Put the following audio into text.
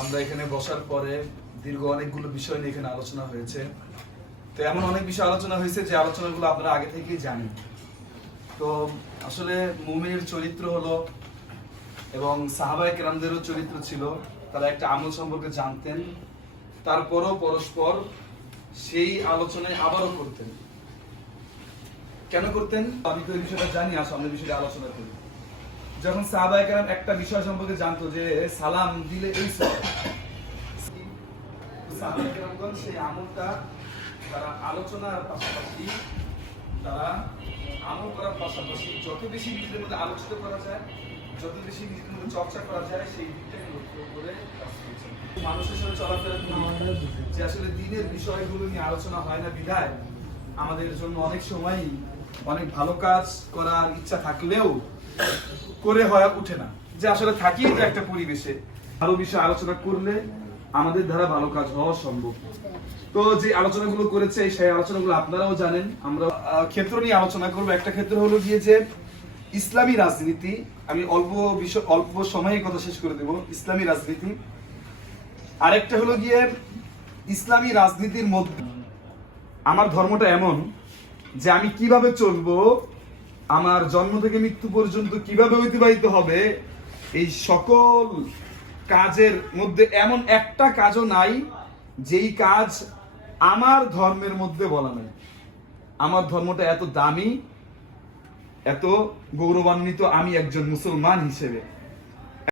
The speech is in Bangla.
আমরা এখানে বসার পরে দীর্ঘ অনেকগুলো বিষয় নিয়ে এখানে আলোচনা হয়েছে। তো এমন অনেক বিষয় আলোচনা হয়েছে যে আলোচনাগুলো আপনারা আগে থেকেই জানেন। তো আসলে মুমিনের চরিত্র হলো এবং সাহাবায়ে কেরামদেরও চরিত্র ছিল, তারা একটা আমল সম্পর্কে জানতেন, তারপরও পরস্পর সেই আলোচনায় আবারও করতেন। কেন করতেন? আমি তো এই বিষয়টা জানি, সামনে বিষয়টা আলোচনা করি। যখন সাহাবায়ে কেরাম একটা বিষয় সম্পর্কে জানতো যে সালাম দিলে এই সওয়াব, সাহাবায়ে কেরামগণ সেই আমলটা তারা আলোচনার পাশাপাশি তারা আমল করার পাশাপাশি যত বেশি নিজেদের মধ্যে আলোচিত করা যায়, যত বেশি নিজেদের মধ্যে চর্চা করা যায়, সেই দিকটাকে লক্ষ্য করে কাজ করছেন। মানুষের সাথে চলাফেরা করি যে আসলে দিনের বিষয়গুলো নিয়ে আলোচনা হয় না বিধায় আমাদের জন্য অনেক সময় অনেক ভালো কাজ করার ইচ্ছা থাকলেও করে হয়ে ওঠে না। যে আসলে থাকি যে একটা পরিবেশে ভালো বিষয় আলোচনা করলে আমাদের দ্বারা ভালো কাজ হওয়া সম্ভব। তো যে আলোচনাগুলো করেছে সেই আলোচনাগুলো আপনারাও জানেন। আমরা ক্ষেত্র নিয়ে আলোচনা করব। একটা ক্ষেত্র হলো গিয়ে যে ইসলামী রাজনীতি। আমি অল্প সময়ে কথা শেষ করে দেব। ইসলামী রাজনীতি। আরেকটা হলো গিয়ে ইসলামী রাজনীতির মধ্যে আমার ধর্মটা এমন যে আমি কিভাবে চলবো, আমার জন্ম থেকে মৃত্যু পর্যন্ত কিভাবে অতিবাহিত হবে, এই সকল কাজের মধ্যে এমন একটা কাজও নাই যেই কাজ আমার ধর্মের মধ্যে বলা নাই। আমার ধর্মটা এত দামি, এত গৌরবান্বিত আমি একজন মুসলমান হিসেবে।